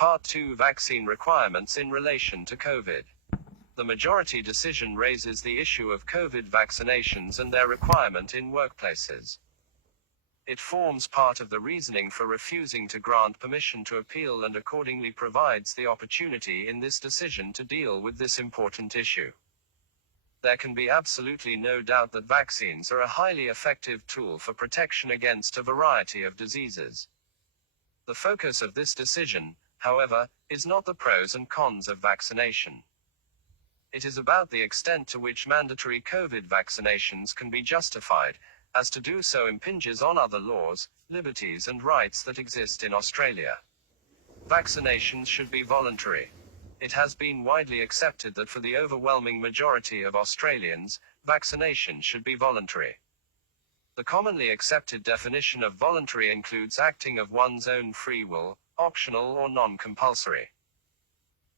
Part 2 Vaccine Requirements in Relation to COVID. The majority decision raises the issue of COVID vaccinations and their requirement in workplaces. It forms part of the reasoning for refusing to grant permission to appeal and accordingly provides the opportunity in this decision to deal with this important issue. There can be absolutely no doubt that vaccines are a highly effective tool for protection against a variety of diseases. The focus of this decision, however, is not the pros and cons of vaccination. It is about the extent to which mandatory COVID vaccinations can be justified, as to do so impinges on other laws, liberties and rights that exist in Australia. Vaccinations should be voluntary. It has been widely accepted that for the overwhelming majority of Australians, vaccination should be voluntary. The commonly accepted definition of voluntary includes acting of one's own free will, optional or non-compulsory.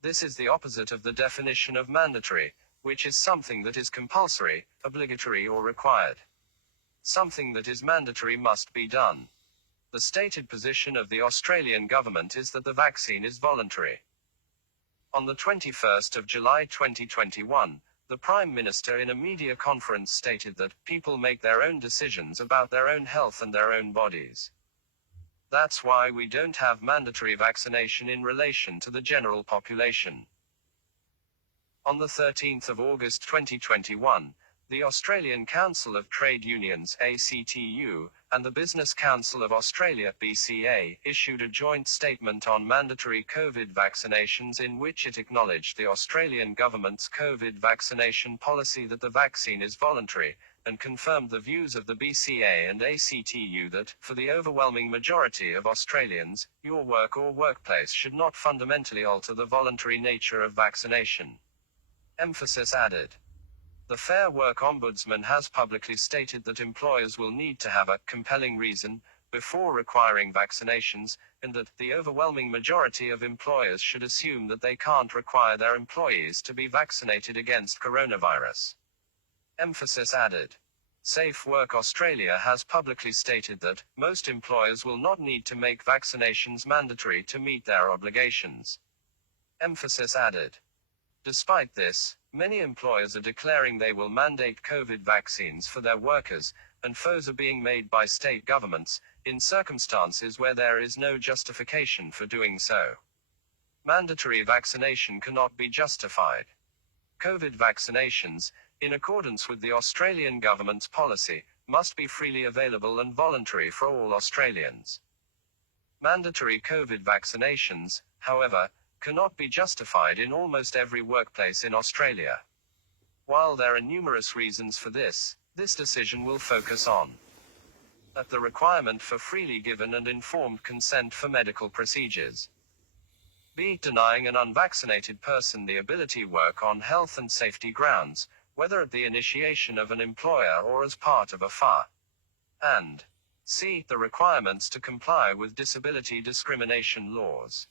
This is the opposite of the definition of mandatory, which is something that is compulsory, obligatory or required. Something that is mandatory must be done. The stated position of the Australian government is that the vaccine is voluntary. On the 21st of July 2021, the Prime Minister in a media conference stated that people make their own decisions about their own health and their own bodies. That's why we don't have mandatory vaccination in relation to the general population. On the 13th of August 2021, the Australian Council of Trade Unions (ACTU) and the Business Council of Australia (BCA) issued a joint statement on mandatory COVID vaccinations in which it acknowledged the Australian government's COVID vaccination policy that the vaccine is voluntary, and confirmed the views of the BCA and ACTU that, for the overwhelming majority of Australians, your work or workplace should not fundamentally alter the voluntary nature of vaccination. Emphasis added. The Fair Work Ombudsman has publicly stated that employers will need to have a compelling reason before requiring vaccinations, and that the overwhelming majority of employers should assume that they can't require their employees to be vaccinated against coronavirus. Emphasis added. Safe Work Australia has publicly stated that most employers will not need to make vaccinations mandatory to meet their obligations. Emphasis added. Despite this, many employers are declaring they will mandate COVID vaccines for their workers, and foes are being made by state governments, in circumstances where there is no justification for doing so. Mandatory vaccination cannot be justified. COVID vaccinations, in accordance with the Australian government's policy, must be freely available and voluntary for all Australians. Mandatory COVID vaccinations, however, cannot be justified in almost every workplace in Australia. While there are numerous reasons for this, this decision will focus on the requirement for freely given and informed consent for medical procedures. B. Denying an unvaccinated person the ability to work on health and safety grounds, whether at the initiation of an employer or as part of a FA. And C. The requirements to comply with disability discrimination laws.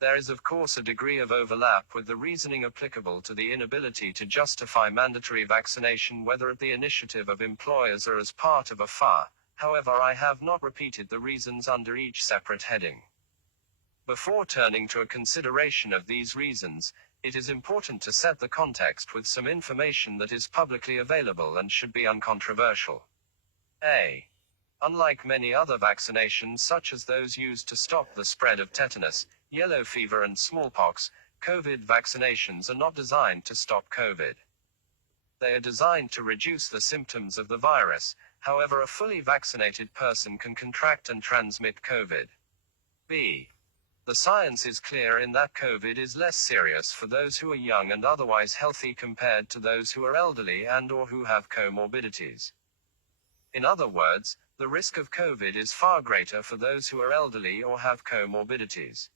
There is of course a degree of overlap with the reasoning applicable to the inability to justify mandatory vaccination whether at the initiative of employers or as part of a FA, however I have not repeated the reasons under each separate heading. Before turning to a consideration of these reasons, it is important to set the context with some information that is publicly available and should be uncontroversial. A. Unlike many other vaccinations such as those used to stop the spread of tetanus, yellow fever and smallpox, COVID vaccinations are not designed to stop COVID. They are designed to reduce the symptoms of the virus, however a fully vaccinated person can contract and transmit COVID. B. The science is clear in that COVID is less serious for those who are young and otherwise healthy compared to those who are elderly and/or who have comorbidities. In other words, the risk of COVID is far greater for those who are elderly or have comorbidities.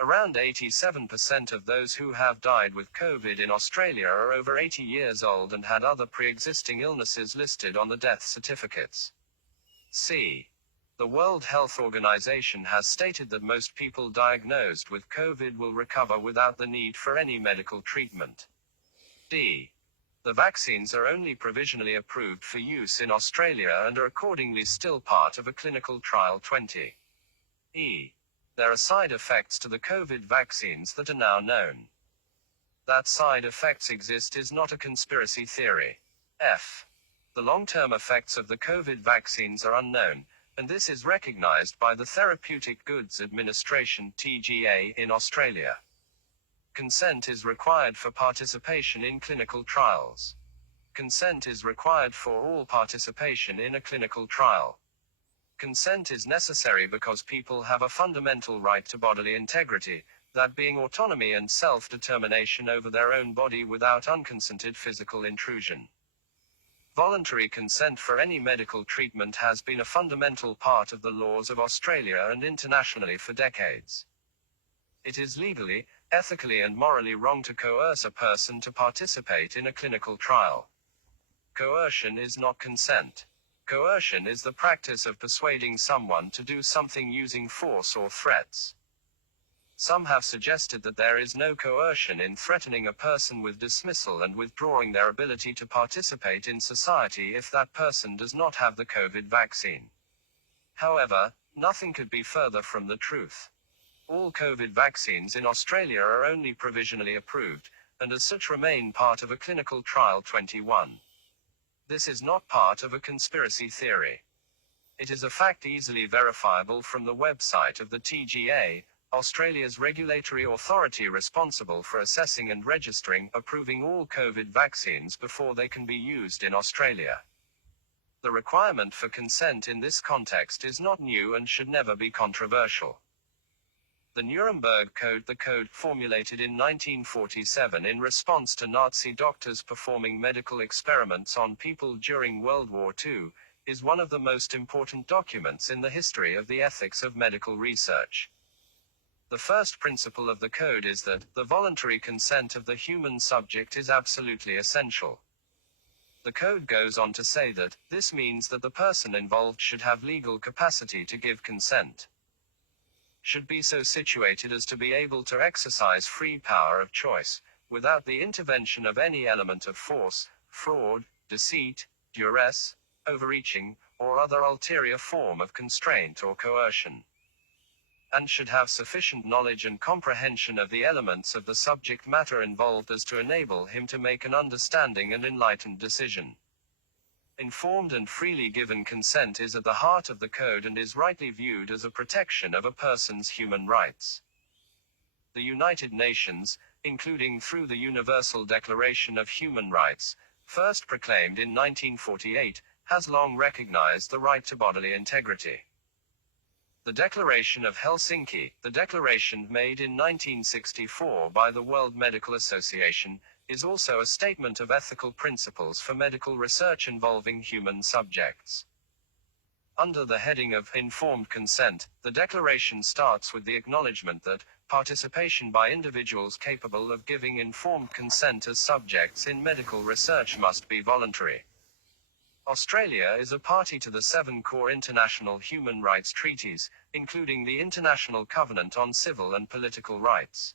Around 87% of those who have died with COVID in Australia are over 80 years old and had other pre-existing illnesses listed on the death certificates. C. The World Health Organization has stated that most people diagnosed with COVID will recover without the need for any medical treatment. D. The vaccines are only provisionally approved for use in Australia and are accordingly still part of a clinical trial 20. E. There are side effects to the COVID vaccines that are now known. That side effects exist is not a conspiracy theory. The long-term effects of the COVID vaccines are unknown, and this is recognized by the Therapeutic Goods Administration (TGA) in Australia. Consent is required for participation in clinical trials. Consent is required for all participation in a clinical trial. Consent is necessary because people have a fundamental right to bodily integrity, that being autonomy and self-determination over their own body without unconsented physical intrusion. Voluntary consent for any medical treatment has been a fundamental part of the laws of Australia and internationally for decades. It is legally, ethically and morally wrong to coerce a person to participate in a clinical trial. Coercion is not consent. Coercion is the practice of persuading someone to do something using force or threats. Some have suggested that there is no coercion in threatening a person with dismissal and withdrawing their ability to participate in society if that person does not have the COVID vaccine. However, nothing could be further from the truth. All COVID vaccines in Australia are only provisionally approved, and as such remain part of a clinical trial 21. This is not part of a conspiracy theory. It is a fact easily verifiable from the website of the TGA, Australia's regulatory authority responsible for assessing and registering, approving all COVID vaccines before they can be used in Australia. The requirement for consent in this context is not new and should never be controversial. The Nuremberg Code, the code formulated in 1947 in response to Nazi doctors performing medical experiments on people during World War II, is one of the most important documents in the history of the ethics of medical research. The first principle of the code is that the voluntary consent of the human subject is absolutely essential. The code goes on to say that this means that the person involved should have legal capacity to give consent, should be so situated as to be able to exercise free power of choice, without the intervention of any element of force, fraud, deceit, duress, overreaching, or other ulterior form of constraint or coercion, and should have sufficient knowledge and comprehension of the elements of the subject matter involved as to enable him to make an understanding and enlightened decision. Informed and freely given consent is at the heart of the code and is rightly viewed as a protection of a person's human rights. The United Nations, including through the Universal Declaration of Human Rights, first proclaimed in 1948, has long recognized the right to bodily integrity. The Declaration of Helsinki, the declaration made in 1964 by the World Medical Association, is also a statement of ethical principles for medical research involving human subjects. Under the heading of informed consent, the declaration starts with the acknowledgement that participation by individuals capable of giving informed consent as subjects in medical research must be voluntary. Australia is a party to the 7 core international human rights treaties, including the International Covenant on Civil and Political Rights.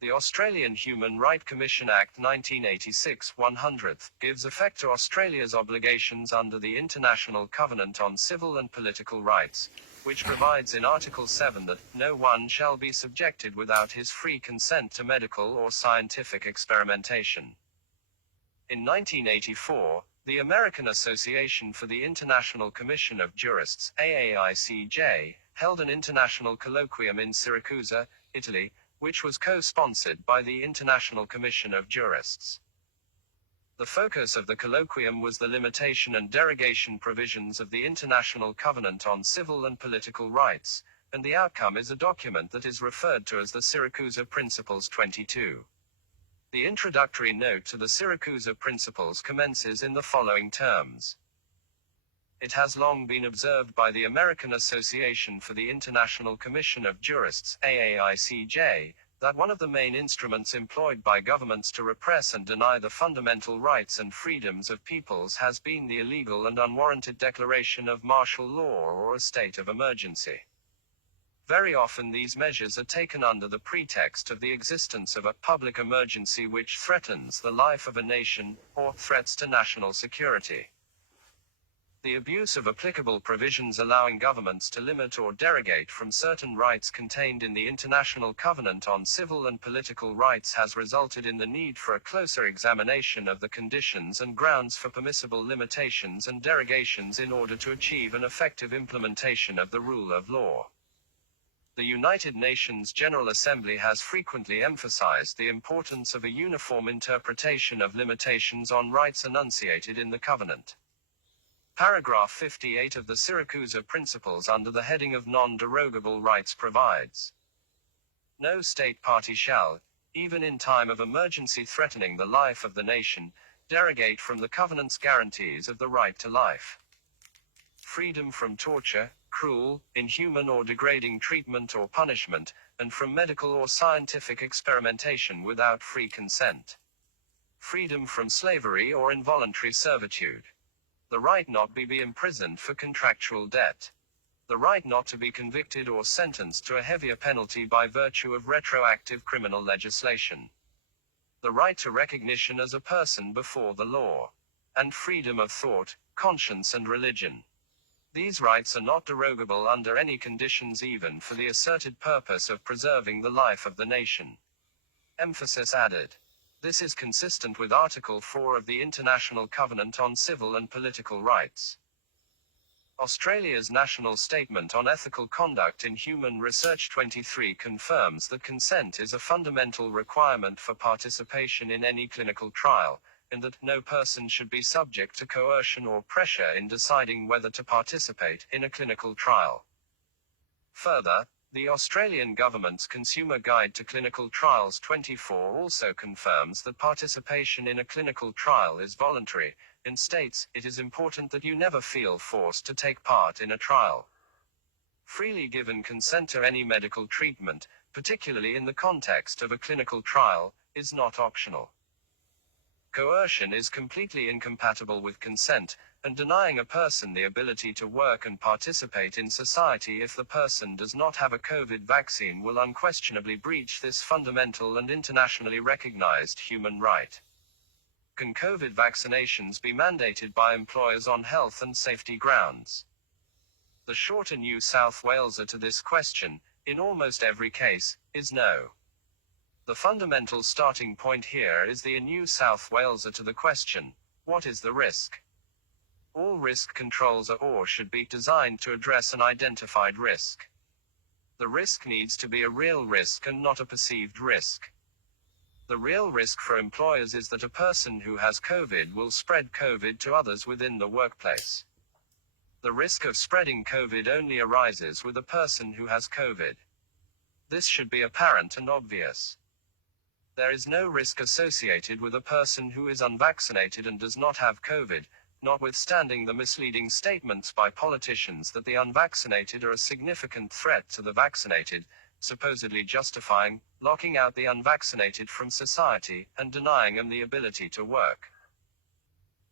The Australian Human Rights Commission Act 1986 100th gives effect to Australia's obligations under the International Covenant on Civil and Political Rights, which provides in Article 7 that no one shall be subjected without his free consent to medical or scientific experimentation. In 1984, the American Association for the International Commission of Jurists, AAICJ, held an international colloquium in Syracuse, Italy, which was co-sponsored by the International Commission of Jurists. The focus of the colloquium was the limitation and derogation provisions of the International Covenant on Civil and Political Rights, and the outcome is a document that is referred to as the Syracuse Principles 22. The introductory note to the Syracuse Principles commences in the following terms. It has long been observed by the American Association for the International Commission of Jurists, AAICJ, that one of the main instruments employed by governments to repress and deny the fundamental rights and freedoms of peoples has been the illegal and unwarranted declaration of martial law or a state of emergency. Very often these measures are taken under the pretext of the existence of a public emergency which threatens the life of a nation, or threats to national security. The abuse of applicable provisions allowing governments to limit or derogate from certain rights contained in the International Covenant on Civil and Political Rights has resulted in the need for a closer examination of the conditions and grounds for permissible limitations and derogations in order to achieve an effective implementation of the rule of law. The United Nations General Assembly has frequently emphasized the importance of a uniform interpretation of limitations on rights enunciated in the Covenant. Paragraph 58 of the Syracuse Principles under the heading of non-derogable rights provides, "No state party shall, even in time of emergency threatening the life of the nation, derogate from the Covenant's guarantees of the right to life, freedom from torture, cruel, inhuman or degrading treatment or punishment, and from medical or scientific experimentation without free consent, freedom from slavery or involuntary servitude, the right not to be imprisoned for contractual debt, the right not to be convicted or sentenced to a heavier penalty by virtue of retroactive criminal legislation, the right to recognition as a person before the law, and freedom of thought, conscience and religion. These rights are not derogable under any conditions even for the asserted purpose of preserving the life of the nation." Emphasis added. This is consistent with Article 4 of the International Covenant on Civil and Political Rights. Australia's National Statement on Ethical Conduct in Human Research 23 confirms that consent is a fundamental requirement for participation in any clinical trial, and that no person should be subject to coercion or pressure in deciding whether to participate in a clinical trial. Further, the Australian government's Consumer Guide to Clinical Trials 24 also confirms that participation in a clinical trial is voluntary, and states, "It is important that you never feel forced to take part in a trial. Freely given consent to any medical treatment, particularly in the context of a clinical trial, is not optional." Coercion is completely incompatible with consent, and denying a person the ability to work and participate in society if the person does not have a COVID vaccine will unquestionably breach this fundamental and internationally recognized human right. Can COVID vaccinations be mandated by employers on health and safety grounds? The shorter New South Waleser to this question, in almost every case, is no. The fundamental starting point here is the New South Waleser to the question, what is the risk? All risk controls are or should be designed to address an identified risk. The risk needs to be a real risk and not a perceived risk. The real risk for employers is that a person who has COVID will spread COVID to others within the workplace. The risk of spreading COVID only arises with a person who has COVID. This should be apparent and obvious. There is no risk associated with a person who is unvaccinated and does not have COVID, notwithstanding the misleading statements by politicians that the unvaccinated are a significant threat to the vaccinated, supposedly justifying locking out the unvaccinated from society and denying them the ability to work.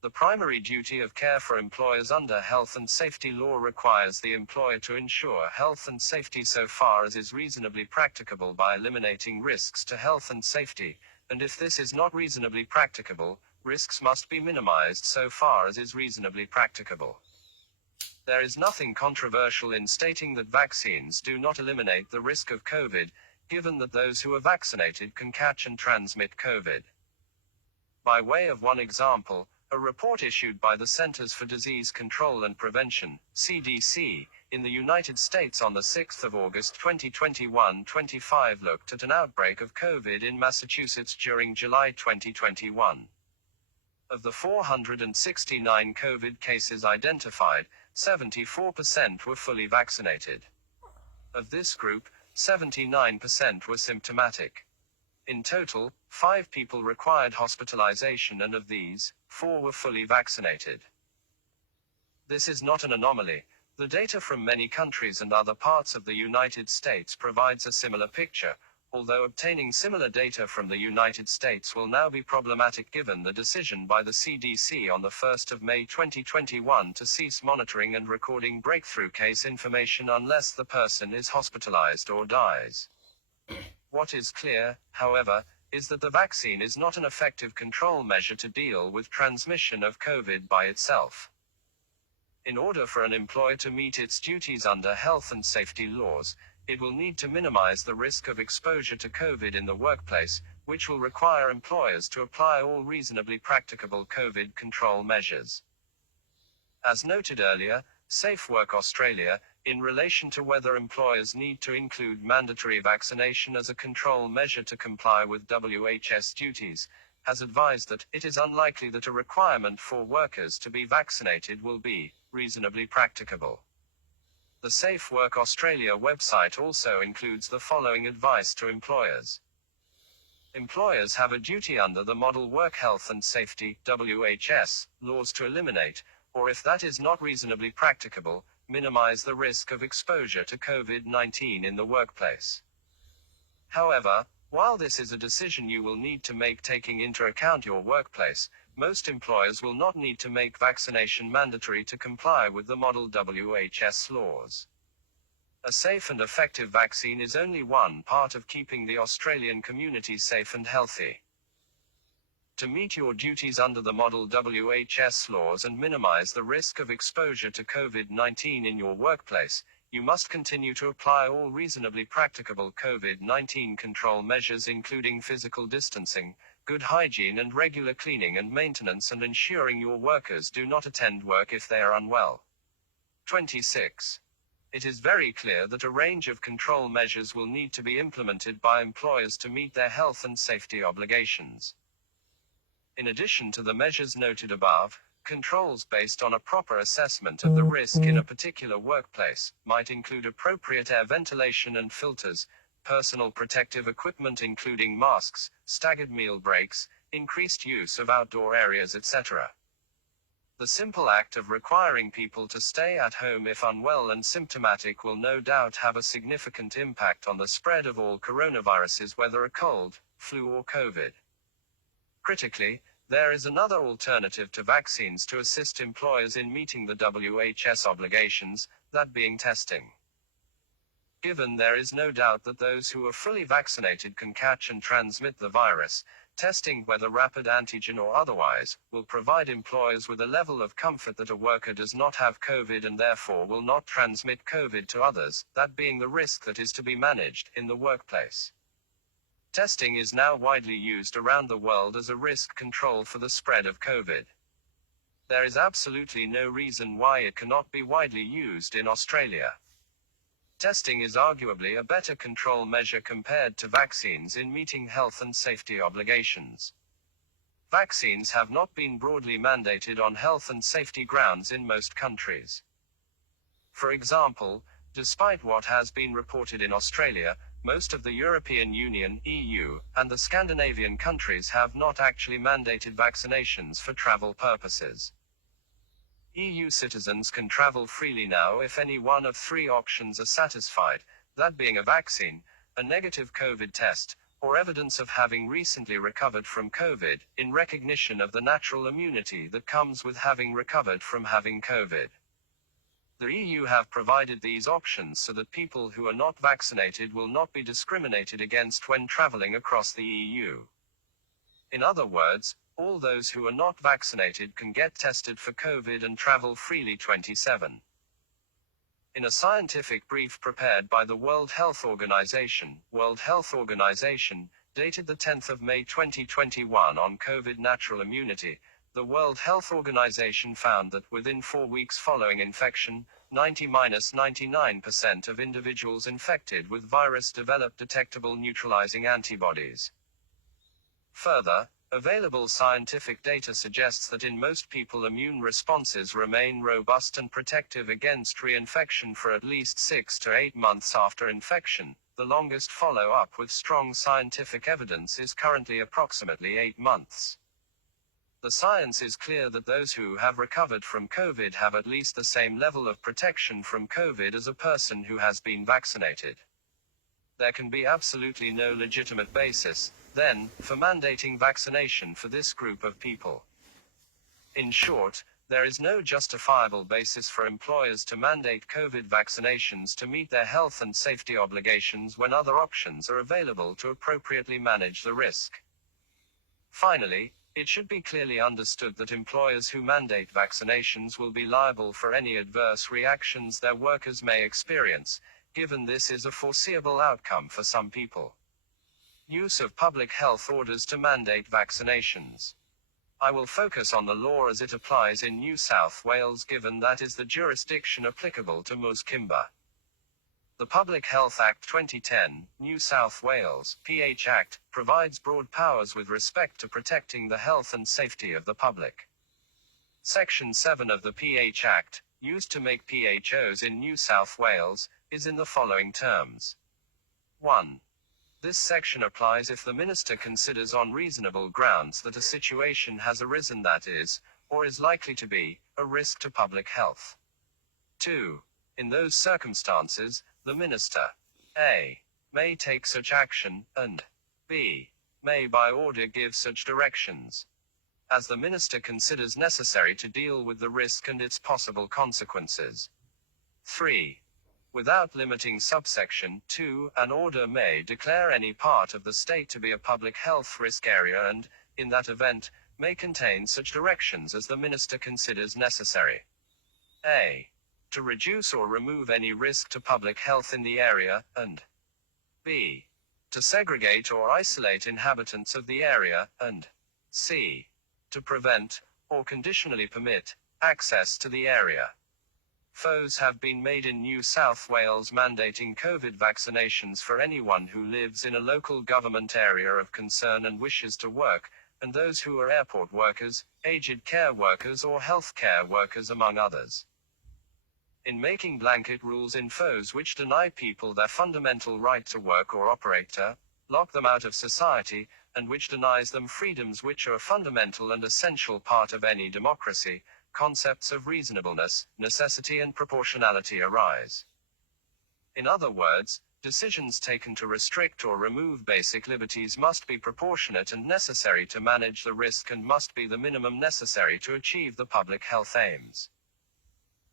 The primary duty of care for employers under health and safety law requires the employer to ensure health and safety so far as is reasonably practicable by eliminating risks to health and safety, and if this is not reasonably practicable, risks must be minimized so far as is reasonably practicable. There is nothing controversial in stating that vaccines do not eliminate the risk of COVID, given that those who are vaccinated can catch and transmit COVID. By way of one example, a report issued by the Centers for Disease Control and Prevention, CDC, in the United States on the 6th of August 2021-25 looked at an outbreak of COVID in Massachusetts during July 2021. Of the 469 COVID cases identified, 74% were fully vaccinated. Of this group, 79% were symptomatic. In total, 5 people required hospitalization, and of these, 4 were fully vaccinated. This is not an anomaly. The data from many countries and other parts of the United States provides a similar picture, although obtaining similar data from the United States will now be problematic given the decision by the CDC on the 1st of May 2021 to cease monitoring and recording breakthrough case information unless the person is hospitalized or dies. What is clear, however, is that the vaccine is not an effective control measure to deal with transmission of COVID by itself. In order for an employer to meet its duties under health and safety laws, it will need to minimize the risk of exposure to COVID in the workplace, which will require employers to apply all reasonably practicable COVID control measures. As noted earlier, Safe Work Australia, in relation to whether employers need to include mandatory vaccination as a control measure to comply with WHS duties, has advised that it is unlikely that a requirement for workers to be vaccinated will be reasonably practicable. The Safe Work Australia website also includes the following advice to employers. Employers have a duty under the Model Work Health and Safety (WHS) laws to eliminate, or if that is not reasonably practicable, minimize the risk of exposure to COVID-19 in the workplace. However, while this is a decision you will need to make taking into account your workplace, most employers will not need to make vaccination mandatory to comply with the Model WHS laws. A safe and effective vaccine is only one part of keeping the Australian community safe and healthy. To meet your duties under the Model WHS laws and minimize the risk of exposure to COVID-19 in your workplace, you must continue to apply all reasonably practicable COVID-19 control measures including physical distancing, good hygiene and regular cleaning and maintenance, and ensuring your workers do not attend work if they are unwell. 26. It is very clear that a range of control measures will need to be implemented by employers to meet their health and safety obligations. In addition to the measures noted above, controls based on a proper assessment of the risk in a particular workplace might include appropriate air ventilation and filters, personal protective equipment including masks, staggered meal breaks, increased use of outdoor areas, etc. The simple act of requiring people to stay at home if unwell and symptomatic will no doubt have a significant impact on the spread of all coronaviruses, whether a cold, flu or COVID. Critically, there is another alternative to vaccines to assist employers in meeting the WHS obligations, that being testing. Given there is no doubt that those who are fully vaccinated can catch and transmit the virus, testing, whether rapid antigen or otherwise, will provide employers with a level of comfort that a worker does not have COVID and therefore will not transmit COVID to others, that being the risk that is to be managed in the workplace. Testing is now widely used around the world as a risk control for the spread of COVID. There is absolutely no reason why it cannot be widely used in Australia. Testing is arguably a better control measure compared to vaccines in meeting health and safety obligations. Vaccines have not been broadly mandated on health and safety grounds in most countries. For example, despite what has been reported in Australia, most of the European Union (EU) and the Scandinavian countries have not actually mandated vaccinations for travel purposes. EU citizens can travel freely now if any one of three options are satisfied, that being a vaccine, a negative COVID test, or evidence of having recently recovered from COVID, in recognition of the natural immunity that comes with having recovered from having COVID. The EU have provided these options so that people who are not vaccinated will not be discriminated against when traveling across the EU. In other words, all those who are not vaccinated can get tested for COVID and travel freely. 27. In a scientific brief prepared by the World Health Organization, dated the 10th of May 2021 on COVID natural immunity, the World Health Organization found that within 4 weeks following infection, 90–99% of individuals infected with virus developed detectable neutralizing antibodies. Further, available scientific data suggests that in most people immune responses remain robust and protective against reinfection for at least 6 to 8 months after infection. The longest follow-up with strong scientific evidence is currently approximately 8 months. The science is clear that those who have recovered from COVID have at least the same level of protection from COVID as a person who has been vaccinated. There can be absolutely no legitimate basis, then, for mandating vaccination for this group of people. In short, there is no justifiable basis for employers to mandate COVID vaccinations to meet their health and safety obligations when other options are available to appropriately manage the risk. Finally, It should be clearly understood that employers who mandate vaccinations will be liable for any adverse reactions their workers may experience, given this is a foreseeable outcome for some people. Use of public health orders to mandate vaccinations. I will focus on the law as it applies in New South Wales, given that is the jurisdiction applicable to Ms. Kimber. The Public Health Act 2010, New South Wales, PH Act, provides broad powers with respect to protecting the health and safety of the public. Section 7 of the PH Act, used to make PHOs in New South Wales, is in the following terms. 1. This section applies if the minister considers on reasonable grounds that a situation has arisen that is, or is likely to be, a risk to public health. 2. In those circumstances, the minister A. may take such action, and B. may by order give such directions as the minister considers necessary to deal with the risk and its possible consequences. 3. Without limiting subsection 2, an order may declare any part of the state to be a public health risk area and, in that event, may contain such directions as the minister considers necessary. A. to reduce or remove any risk to public health in the area, and B. to segregate or isolate inhabitants of the area, and C. to prevent, or conditionally permit, access to the area. PHOs have been made in New South Wales mandating COVID vaccinations for anyone who lives in a local government area of concern and wishes to work, and those who are airport workers, aged care workers or health care workers among others. In making blanket rules in PHOs which deny people their fundamental right to work or operate, lock them out of society, and which denies them freedoms which are a fundamental and essential part of any democracy, concepts of reasonableness, necessity and proportionality arise. In other words, decisions taken to restrict or remove basic liberties must be proportionate and necessary to manage the risk and must be the minimum necessary to achieve the public health aims.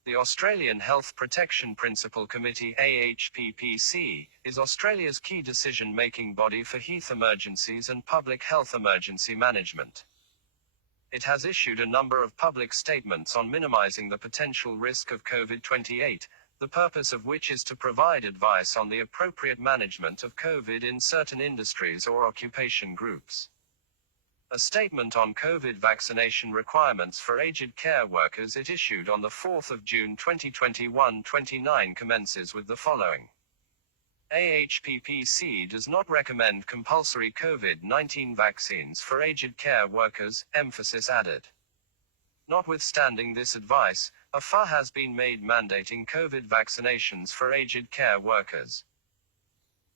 The Australian Health Protection Principle Committee (AHPPC) is Australia's key decision-making body for health emergencies and public health emergency management. It has issued a number of public statements on minimizing the potential risk of COVID-28, the purpose of which is to provide advice on the appropriate management of COVID in certain industries or occupation groups. A statement on COVID vaccination requirements for aged care workers it issued on the 4th of June 2021-29 commences with the following. AHPPC does not recommend compulsory COVID-19 vaccines for aged care workers, emphasis added. Notwithstanding this advice, a FA has been made mandating COVID vaccinations for aged care workers.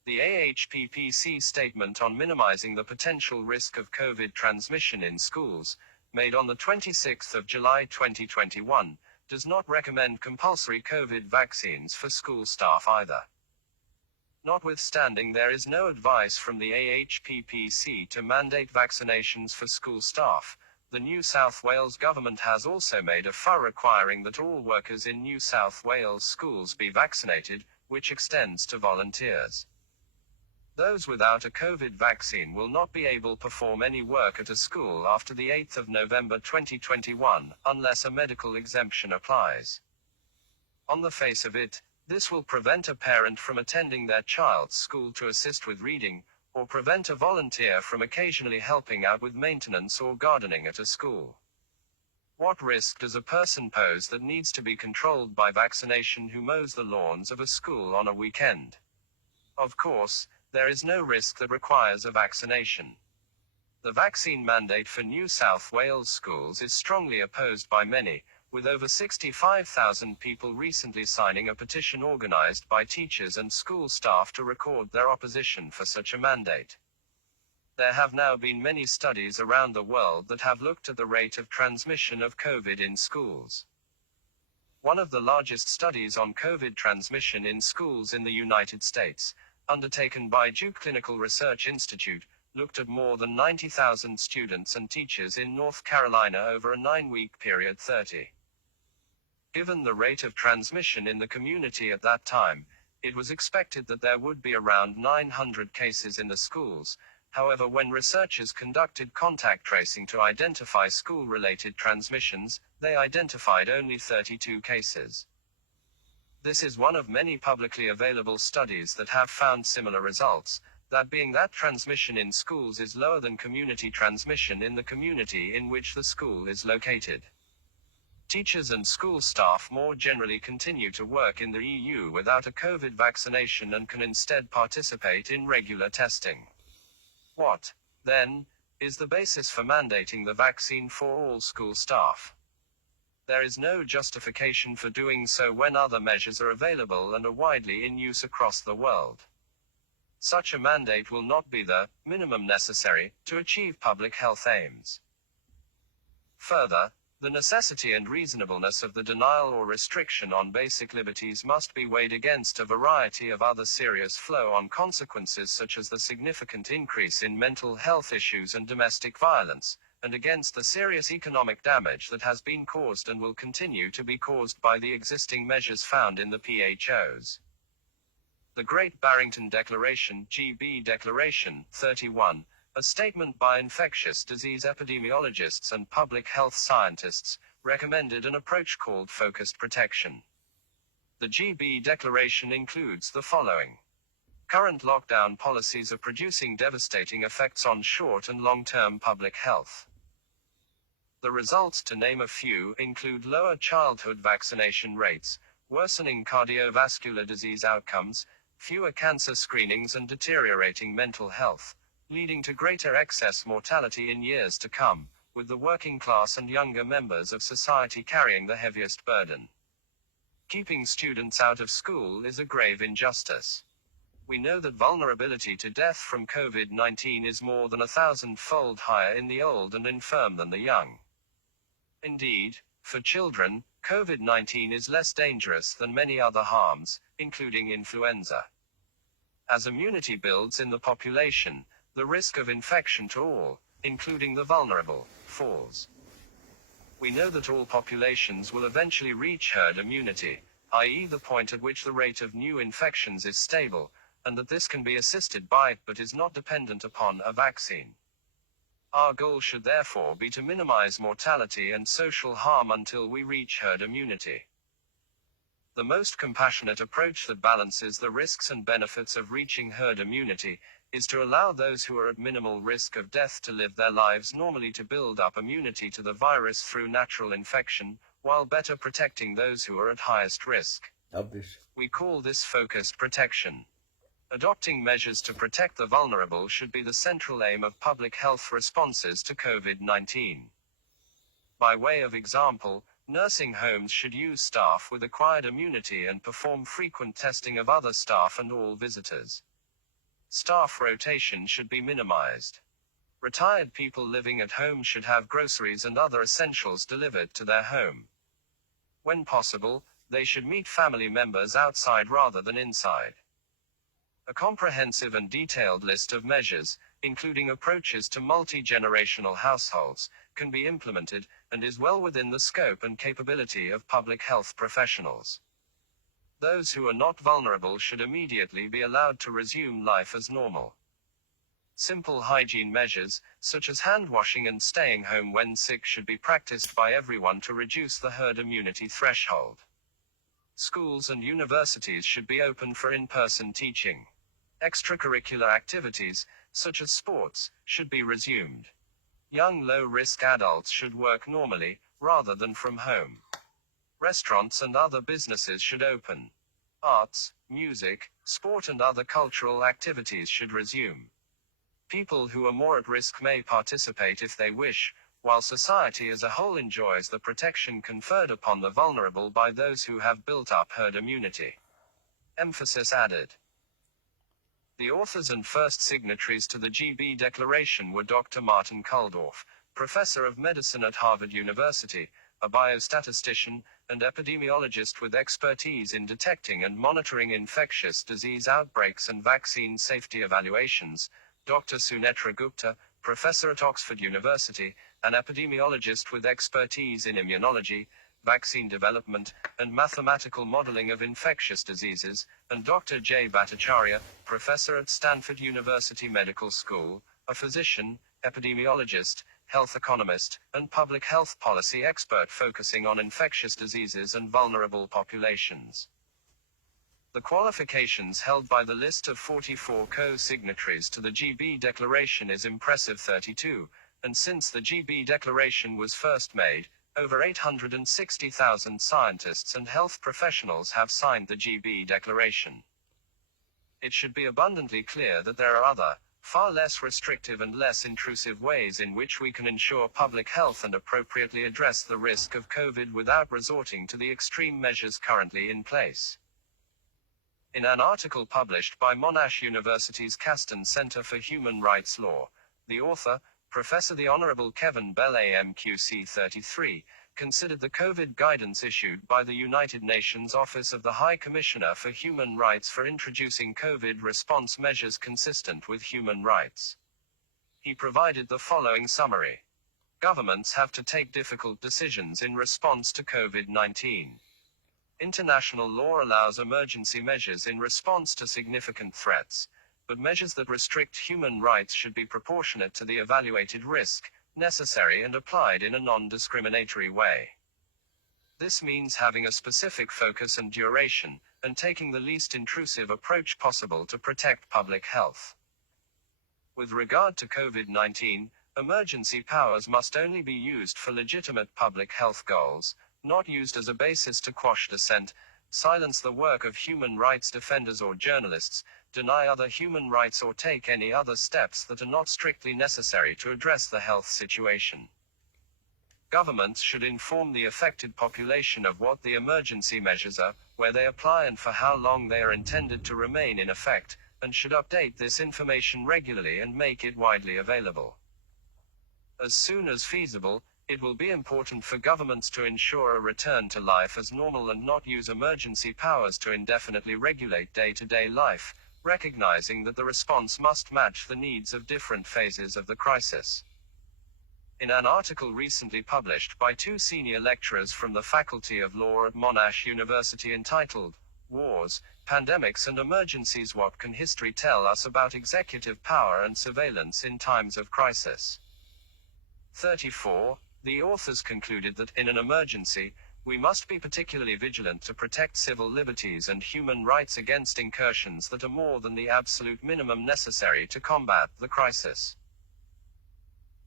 The AHPPC statement on minimizing the potential risk of COVID transmission in schools, made on the 26th of July 2021, does not recommend compulsory COVID vaccines for school staff either. Notwithstanding there is no advice from the AHPPC to mandate vaccinations for school staff, the New South Wales government has also made a FA requiring that all workers in New South Wales schools be vaccinated, which extends to volunteers. Those without a COVID vaccine will not be able to perform any work at a school after the 8th of November 2021, unless a medical exemption applies. On the face of it, this will prevent a parent from attending their child's school to assist with reading, or prevent a volunteer from occasionally helping out with maintenance or gardening at a school. What risk does a person pose that needs to be controlled by vaccination who mows the lawns of a school on a weekend? Of course, there is no risk that requires a vaccination. The vaccine mandate for New South Wales schools is strongly opposed by many, with over 65,000 people recently signing a petition organised by teachers and school staff to record their opposition for such a mandate. There have now been many studies around the world that have looked at the rate of transmission of COVID in schools. One of the largest studies on COVID transmission in schools in the United States, undertaken by Duke Clinical Research Institute, looked at more than 90,000 students and teachers in North Carolina over a 9-week period. Given the rate of transmission in the community at that time, it was expected that there would be around 900 cases in the schools, However, when researchers conducted contact tracing to identify school-related transmissions, they identified only 32 cases. This is one of many publicly available studies that have found similar results, that being that transmission in schools is lower than community transmission in the community in which the school is located. Teachers and school staff more generally continue to work in the EU without a COVID vaccination and can instead participate in regular testing. What, then, is the basis for mandating the vaccine for all school staff? There is no justification for doing so when other measures are available and are widely in use across the world. Such a mandate will not be the minimum necessary to achieve public health aims. Further, the necessity and reasonableness of the denial or restriction on basic liberties must be weighed against a variety of other serious flow-on consequences such as the significant increase in mental health issues and domestic violence, and against the serious economic damage that has been caused and will continue to be caused by the existing measures found in the PHOs. The Great Barrington Declaration, GB Declaration, 31, a statement by infectious disease epidemiologists and public health scientists, recommended an approach called focused protection. The GB Declaration includes the following. Current lockdown policies are producing devastating effects on short and long-term public health. The results, to name a few, include lower childhood vaccination rates, worsening cardiovascular disease outcomes, fewer cancer screenings and deteriorating mental health, leading to greater excess mortality in years to come, with the working class and younger members of society carrying the heaviest burden. Keeping students out of school is a grave injustice. We know that vulnerability to death from COVID-19 is more than 1,000-fold higher in the old and infirm than the young. Indeed, for children, COVID-19 is less dangerous than many other harms, including influenza. As immunity builds in the population, the risk of infection to all, including the vulnerable, falls. We know that all populations will eventually reach herd immunity, i.e. the point at which the rate of new infections is stable, and that this can be assisted by, but is not dependent upon, a vaccine. Our goal should therefore be to minimize mortality and social harm until we reach herd immunity. The most compassionate approach that balances the risks and benefits of reaching herd immunity is to allow those who are at minimal risk of death to live their lives normally, to build up immunity to the virus through natural infection, while better protecting those who are at highest risk. Obvious. We call this focused protection. Adopting measures to protect the vulnerable should be the central aim of public health responses to COVID-19. By way of example, nursing homes should use staff with acquired immunity and perform frequent testing of other staff and all visitors. Staff rotation should be minimized. Retired people living at home should have groceries and other essentials delivered to their home. When possible, they should meet family members outside rather than inside. A comprehensive and detailed list of measures, including approaches to multi-generational households, can be implemented, and is well within the scope and capability of public health professionals. Those who are not vulnerable should immediately be allowed to resume life as normal. Simple hygiene measures, such as hand washing and staying home when sick, should be practiced by everyone to reduce the herd immunity threshold. Schools and universities should be open for in-person teaching. Extracurricular activities, such as sports, should be resumed. Young low-risk adults should work normally, rather than from home. Restaurants and other businesses should open. Arts, music, sport and other cultural activities should resume. People who are more at risk may participate if they wish, while society as a whole enjoys the protection conferred upon the vulnerable by those who have built up herd immunity. Emphasis added. The authors and first signatories to the GB Declaration were Dr. Martin Kulldorff, Professor of Medicine at Harvard University, a biostatistician, and epidemiologist with expertise in detecting and monitoring infectious disease outbreaks and vaccine safety evaluations, Dr. Sunetra Gupta, Professor at Oxford University, an epidemiologist with expertise in immunology, vaccine development, and mathematical modeling of infectious diseases, and Dr. J. Bhattacharya, Professor at Stanford University Medical School, a physician, epidemiologist, health economist, and public health policy expert focusing on infectious diseases and vulnerable populations. The qualifications held by the list of 44 co-signatories to the GB Declaration is impressive 32, and since the GB Declaration was first made, over 860,000 scientists and health professionals have signed the GB Declaration. It should be abundantly clear that there are other, far less restrictive and less intrusive ways in which we can ensure public health and appropriately address the risk of COVID without resorting to the extreme measures currently in place. In an article published by Monash University's Castan Center for Human Rights Law, the author, Professor the Honorable Kevin Bell AMQC 33, considered the COVID guidance issued by the United Nations Office of the High Commissioner for Human Rights for introducing COVID response measures consistent with human rights. He provided the following summary. Governments have to take difficult decisions in response to COVID-19. International law allows emergency measures in response to significant threats, but measures that restrict human rights should be proportionate to the evaluated risk, necessary and applied in a non-discriminatory way. This means having a specific focus and duration, and taking the least intrusive approach possible to protect public health. With regard to COVID-19, emergency powers must only be used for legitimate public health goals, not used as a basis to quash dissent, silence the work of human rights defenders or journalists, deny other human rights or take any other steps that are not strictly necessary to address the health situation. Governments should inform the affected population of what the emergency measures are, where they apply and for how long they are intended to remain in effect, and should update this information regularly and make it widely available. As soon as feasible, it will be important for governments to ensure a return to life as normal and not use emergency powers to indefinitely regulate day-to-day life, recognizing that the response must match the needs of different phases of the crisis. In an article recently published by two senior lecturers from the Faculty of Law at Monash University entitled, Wars, Pandemics and Emergencies: What Can History Tell Us About Executive Power and Surveillance in Times of Crisis? 34. The authors concluded that, in an emergency, we must be particularly vigilant to protect civil liberties and human rights against incursions that are more than the absolute minimum necessary to combat the crisis.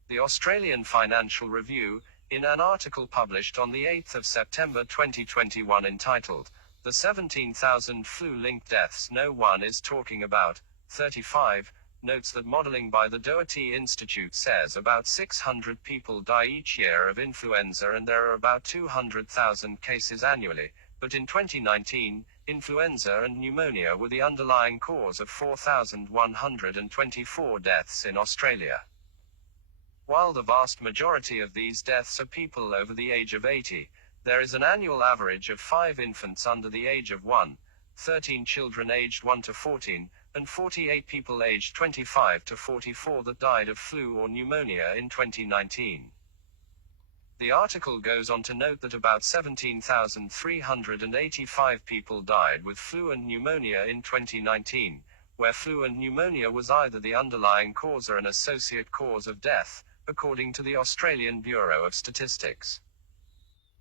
The Australian Financial Review, in an article published on the 8th of September 2021 entitled, The 17,000 Flu-Linked Deaths No One Is Talking About, 35, notes that modeling by the Doherty Institute says about 600 people die each year of influenza and there are about 200,000 cases annually, but in 2019, influenza and pneumonia were the underlying cause of 4,124 deaths in Australia. While the vast majority of these deaths are people over the age of 80, there is an annual average of 5 infants under the age of 1, 13 children aged 1 to 14, and 48 people aged 25 to 44 that died of flu or pneumonia in 2019. The article goes on to note that about 17,385 people died with flu and pneumonia in 2019, where flu and pneumonia was either the underlying cause or an associate cause of death, according to the Australian Bureau of Statistics.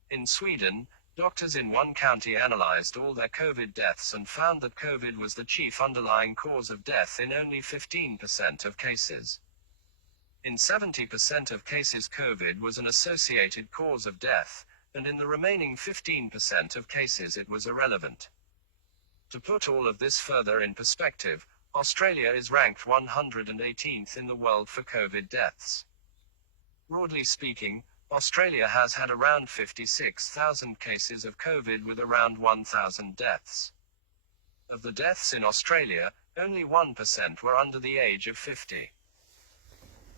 In Sweden, doctors in one county analysed all their COVID deaths and found that COVID was the chief underlying cause of death in only 15% of cases. In 70% of cases COVID was an associated cause of death, and in the remaining 15% of cases it was irrelevant. To put all of this further in perspective, Australia is ranked 118th in the world for COVID deaths. Broadly speaking, Australia has had around 56,000 cases of COVID with around 1,000 deaths. Of the deaths in Australia, only 1% were under the age of 50.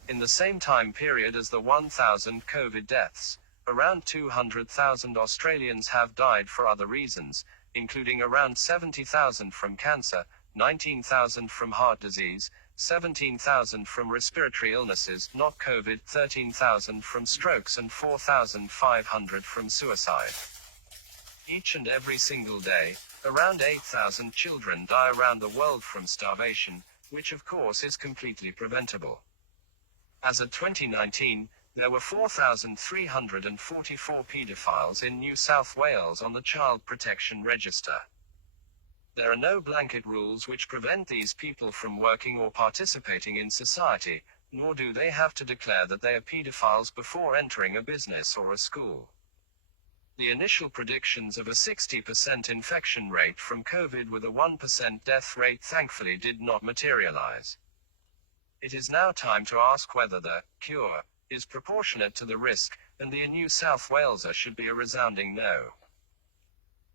In the same time period as the 1,000 COVID deaths, around 200,000 Australians have died for other reasons, including around 70,000 from cancer, 19,000 from heart disease, 17,000 from respiratory illnesses, not COVID, 13,000 from strokes and 4,500 from suicide. Each and every single day, around 8,000 children die around the world from starvation, which of course is completely preventable. As of 2019, there were 4,344 paedophiles in New South Wales on the Child Protection Register. There are no blanket rules which prevent these people from working or participating in society, nor do they have to declare that they are paedophiles before entering a business or a school. The initial predictions of a 60% infection rate from COVID with a 1% death rate thankfully did not materialize. It is now time to ask whether the cure is proportionate to the risk, and the New South Waleser should be a resounding no.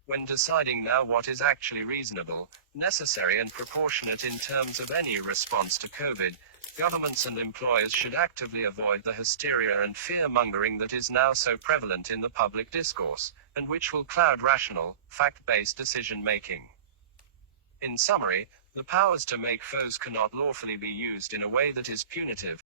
When deciding now what is actually reasonable, necessary and proportionate in terms of any response to COVID, governments and employers should actively avoid the hysteria and fear-mongering that is now so prevalent in the public discourse, and which will cloud rational, fact-based decision-making. In summary, the powers to make foes cannot lawfully be used in a way that is punitive,